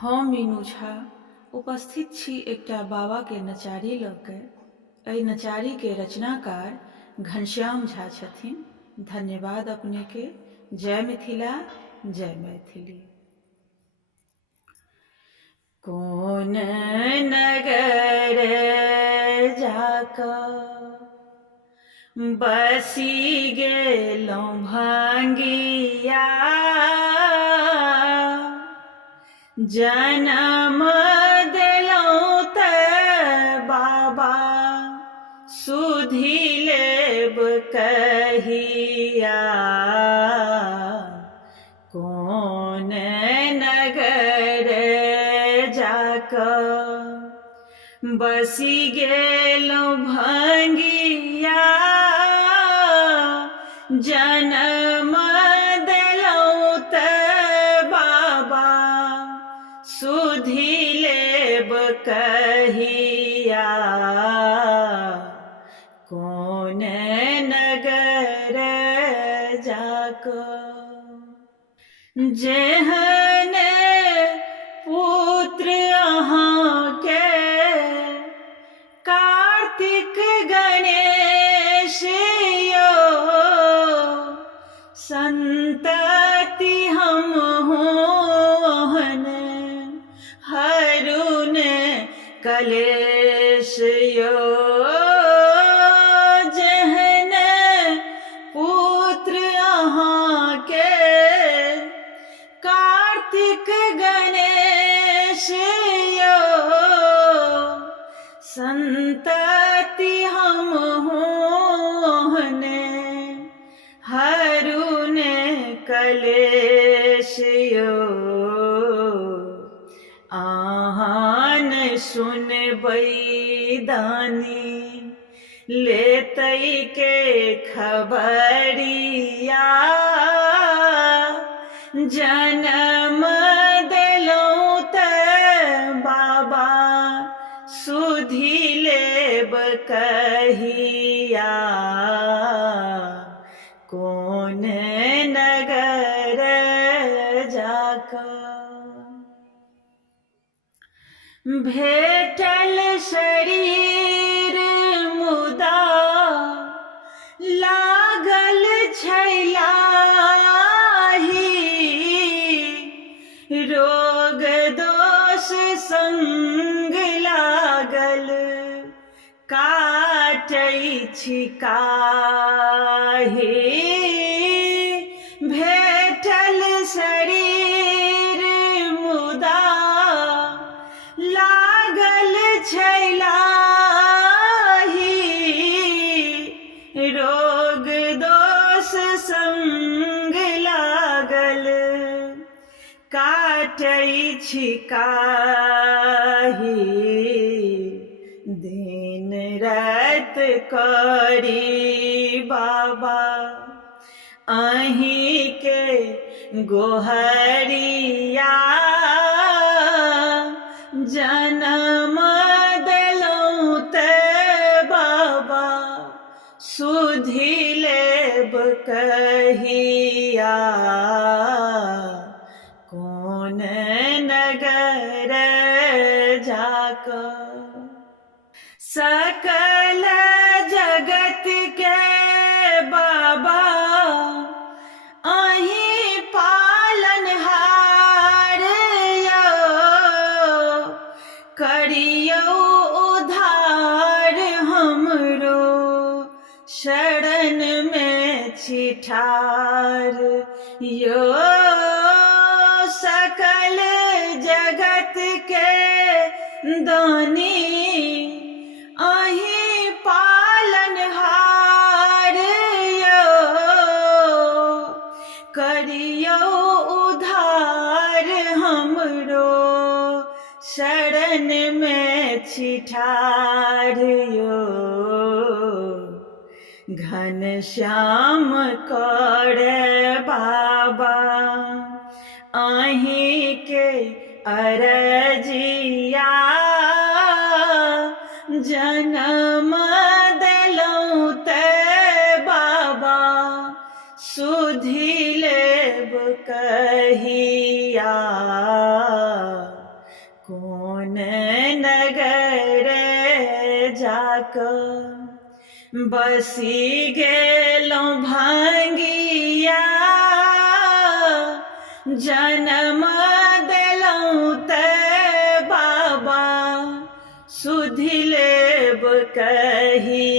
हम मीनू झा उपस्थित छी एकटा बाबा के नचारी लऽ के। एहि नचारी के रचनाकार घनश्याम झा छथिन। धन्यवाद अपने के। जय मिथिला, जय मैथिली। कोन नगर जाकऽ बसी गेलहुँ भंगिया, जनम देलहुँ तऽ बाबा सुधि लेब कहिया। कोन नगर जाकऽ बसी गेलहुँ भंगिया, जनम देलहुँ तऽ बाबा सुधि लेब कहिया। कोन नगर जाकऽ जेहन पुत्र अहाँके कार्तिक गणेश यौ, संतति हमहु ओहन हरुन कलेश यौ। जेहन पुत्र अहाँके कार्तिक गणेश यौ, संतति हमहु ओहन हरुन कलेश यौ। आहान सुनबै दानी लेतै के खबरिया, जनम देलहुँ तऽ बाबा सुधि लेब कहिया। कोन नगर जाकऽ भेटल शरीर मुदा लागल छै लाही, रोग दोष संग लागल काटै छी काहे। भेटल शरीर मुदा लागल छै लाही, रोग दोष संग लागल काटै छी काहे। दिन रात करी बाबा अहीं के गोहरिया, जनम देलहुँ तऽ बाबा सुधि लेब कहिया। कोन नगर जाकऽ सकल जगत के बाबा अहीं पालनहार यौ, करियौ उद्धार हमरो शरण में छी ठाढ़ यौ। सकल जगत के दानी अहीं पालनहार यौ, करियौ उद्धार हमरो शरण में छी ठाढ़ यौ। घनश्याम करे बाबा अहीं के अरजिया, जनम देलहुँ तऽ बाबा सुधि लेब कहिया। बसी गेलहुँ भांगिया जन्म देलहुँ ते बाबा सुधि लेब कहिया।